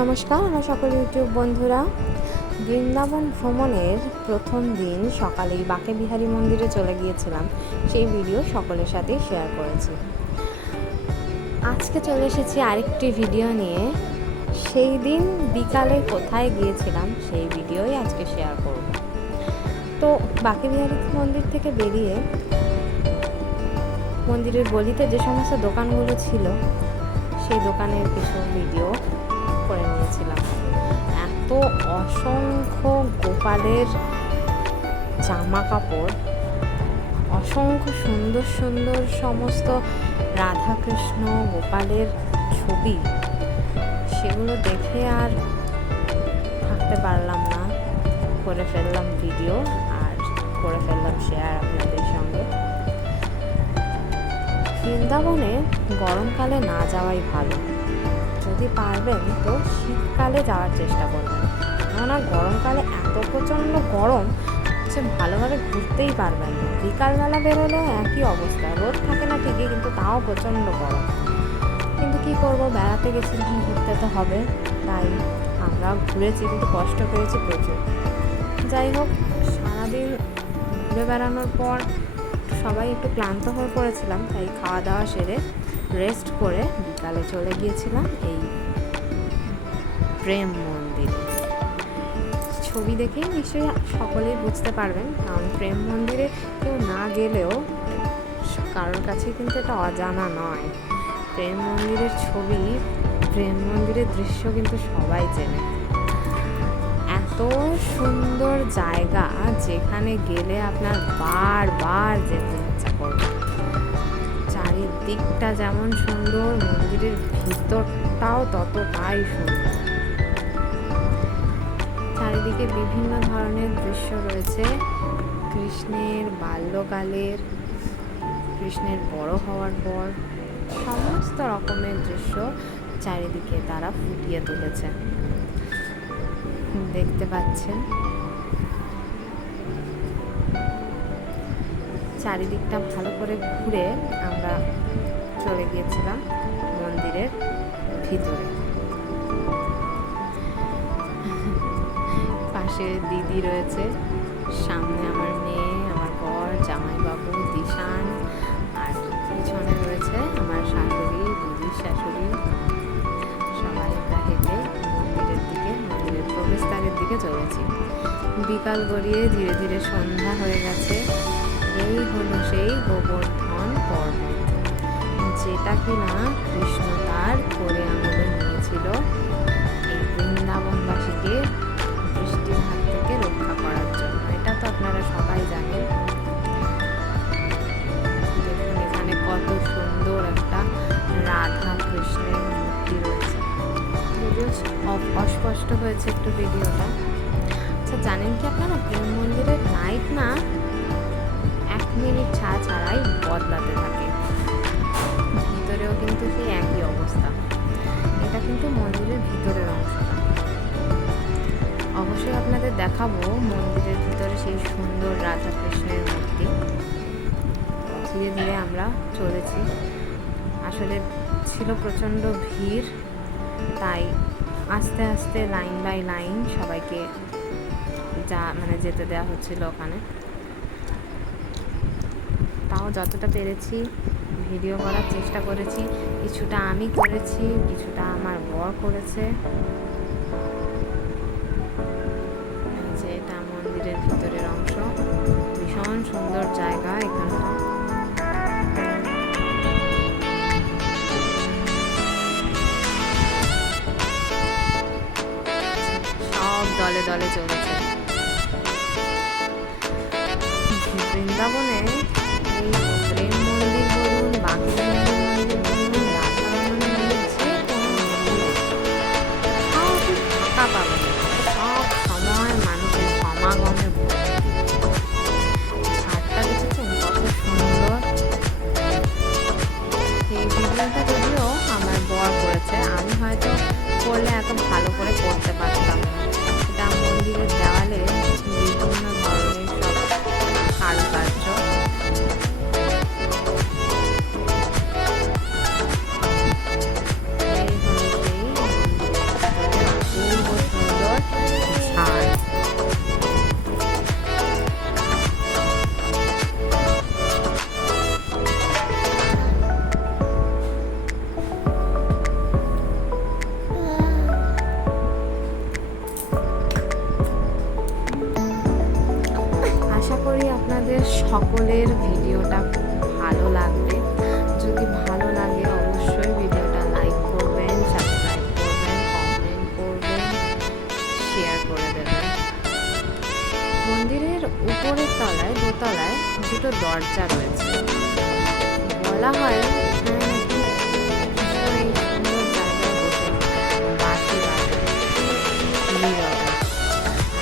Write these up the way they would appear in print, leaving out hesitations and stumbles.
নমস্কার আমার সকল ইউটিউব বন্ধুরা। বৃন্দাবন ভ্রমণের প্রথম দিন সকালেই বাঁকে বিহারী মন্দিরে চলে গিয়েছিলাম, সেই ভিডিও সকলের সাথেই শেয়ার করেছি। আজকে চলে এসেছি আরেকটি ভিডিও নিয়ে। সেই দিন বিকালে কোথায় গিয়েছিলাম সেই ভিডিওই আজকে শেয়ার করব। তো বাঁকে বিহারী মন্দির থেকে বেরিয়ে মন্দিরের গলিতে যে সমস্ত দোকানগুলো ছিল সেই দোকানের কিছু ভিডিও করে নিয়েছিলাম। এত অসংখ্য গোপালের জামা কাপড়, অসংখ্য সুন্দর সুন্দর সমস্ত রাধাকৃষ্ণ গোপালের ছবি, সেগুলো দেখে আর থাকতে পারলাম না, করে ফেললাম ভিডিও আর করে ফেললাম শেয়ার আপনাদের সঙ্গে। বৃন্দাবনে গরমকালে না যাওয়াই ভালো, যদি পারবেন তো শীতকালে যাওয়ার চেষ্টা করবেন, কেননা গরমকালে এত প্রচণ্ড গরম যে ভালোভাবে ঘুরতেই পারবেন না। বিকালবেলা বেরোলে একই অবস্থা, রোদ থাকে না ঠিকই, কিন্তু তাও প্রচণ্ড গরম। কিন্তু কি করব, বেড়াতে গেছিলাম, ঘুরতে তো হবে, তাই আমরা ঘুরেছি, কিন্তু কষ্ট পেয়েছি প্রচুর। যাই হোক, সারাদিন ঘুরে বেড়ানোর পর সবাই একটু ক্লান্ত হয়ে পড়েছিলাম, তাই খাওয়া দাওয়া সেরে রেস্ট করে বিকালে চলে গিয়েছিলাম এই প্রেম মন্দিরে। ছবি দেখেই নিশ্চয়ই সকলেই বুঝতে পারবেন, কারণ প্রেম মন্দিরে কেউ না গেলেও কারোর কাছে কিন্তু এটা অজানা নয়। প্রেম মন্দিরের ছবি, প্রেম মন্দিরের দৃশ্য কিন্তু সবাই চেনে। এত সুন্দর জায়গা যেখানে গেলে আপনার বারবার যেতে ইচ্ছা করবে। চারিদিকটা যেমন সুন্দর, মন্দিরের ভিতরটাও ততটাই সুন্দর। চারিদিকে বিভিন্ন ধরনের দৃশ্য রয়েছে, কৃষ্ণের বাল্যকালের, কৃষ্ণের বড় হওয়ার পর, সমস্ত রকমের দৃশ্য চারিদিকে তারা ফুটিয়ে তুলেছে, দেখতে পাচ্ছেন। চারিদিকটা ভালো করে ঘুরে আমরা চলে গিয়েছিলাম মন্দিরের ভিতরে। পাশে দিদি রয়েছে, সামনে আমার মেয়ে, আমার বর, জামাইবাবু, দিশান, আর পিছনে রয়েছে আমার শাশুড়ি, দিদির শাশুড়ি। সবাই আমরা হেঁটে মন্দিরের দিকে, মন্দিরের প্রবেশদ্বারের দিকে চলেছি। বিকাল গড়িয়ে ধীরে ধীরে সন্ধ্যা হয়ে গেছে। এই হলো সেই গোবর্ধন পর্বত, যেটা কিনা কৃষ্ণ তার করে আঙুলে নিয়েছিল এই বৃন্দাবনবাসীকে বৃষ্টির হাত থেকে রক্ষা করার জন্য। এটা তো আপনারা সবাই জানেন। দেখুন এখানে কত সুন্দর একটা রাধা কৃষ্ণের মূর্তি রয়েছে, যদিও অস্পষ্ট হয়েছে একটু ভিডিওটা। আচ্ছা, জানেন কি আপনারা, প্রেম মন্দিরের লাইট না 1 মিনিট ছাড়াই বদলাতে থাকে। ভিতরেও কিন্তু সেই একই অবস্থা। এটা কিন্তু মন্দিরের ভিতরের অংশটা। অবশ্যই আপনাদের দেখাবো মন্দিরের ভিতরে সেই সুন্দর রাধা কৃষ্ণের মূর্তি। ধীরে ধীরে আমরা চলেছি। আসলে ছিল প্রচণ্ড ভিড়, তাই আস্তে আস্তে লাইন বাই লাইন সবাইকে যেতে দেওয়া হচ্ছিল ওখানে। তাও যতটা পেরেছি ভিডিও করার চেষ্টা করেছি। কিছুটা আমি করেছি, কিছুটা আমার বর করেছে। যে এটা মন্দিরের ভিতরের অংশ, ভীষণ সুন্দর জায়গা এখানটা। সব দলে দলে চলেছে। বৃন্দাবনে এই প্রেম মন্দির বলুন, বাঁকে বিহারী মন্দির বলুন, রাধারমণ মন্দির, যে কোনো মন্দির সব ফাঁকা পাবেন, সব সময় মানুষের সমাগমে ভর্তি। ছাদটা দেখেছেন কত সুন্দর। এই ভিডিওটা যদিও আমার বর করেছে, আমি হয়তো করলে এত ভালো করে করতে পারতাম না। এটা মন্দিরের দেওয়ালে বিভিন্ন ধরনের সব কারুকার্য, এই হলো সেই মন্দিরের সকলের ভিডিওটা ভালো লাগবে। যদি ভালো লাগে অবশ্যই ভিডিওটা লাইক করবেন, সাবস্ক্রাইব করবেন, কমেন্ট করবেন, শেয়ার করে দেবেন। মন্দিরের উপরের তলায় দোতলায় দুটো দরজা রয়েছে। বলা হয় এখানে নাকি ঈশ্বর এই সুন্দর জায়গায় বসে বাঁশি বাজায় নীরবে।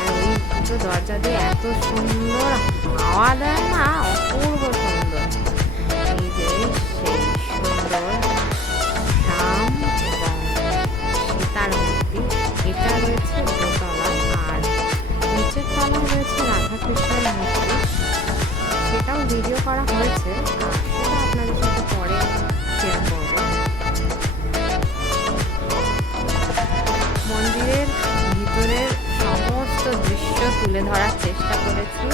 আর ওই দুটো দরজা দিয়ে এত সুন্দর হাওয়া দেয় না, অপূর্ব সুন্দর। এই যে সেই সুন্দর রাম এবং সীতার মূর্তি, এটা রয়েছে দোতলা। আর নিচের তলায় রয়েছে রাধাকৃষ্ণের মূর্তি, সেটাও ভিডিও করা হয়েছে, আর সেটা আপনাদের সাথে পরে শেয়ার করব। মন্দিরের ভিতরের সমস্ত দৃশ্য তুলে ধরার চেষ্টা করেছি।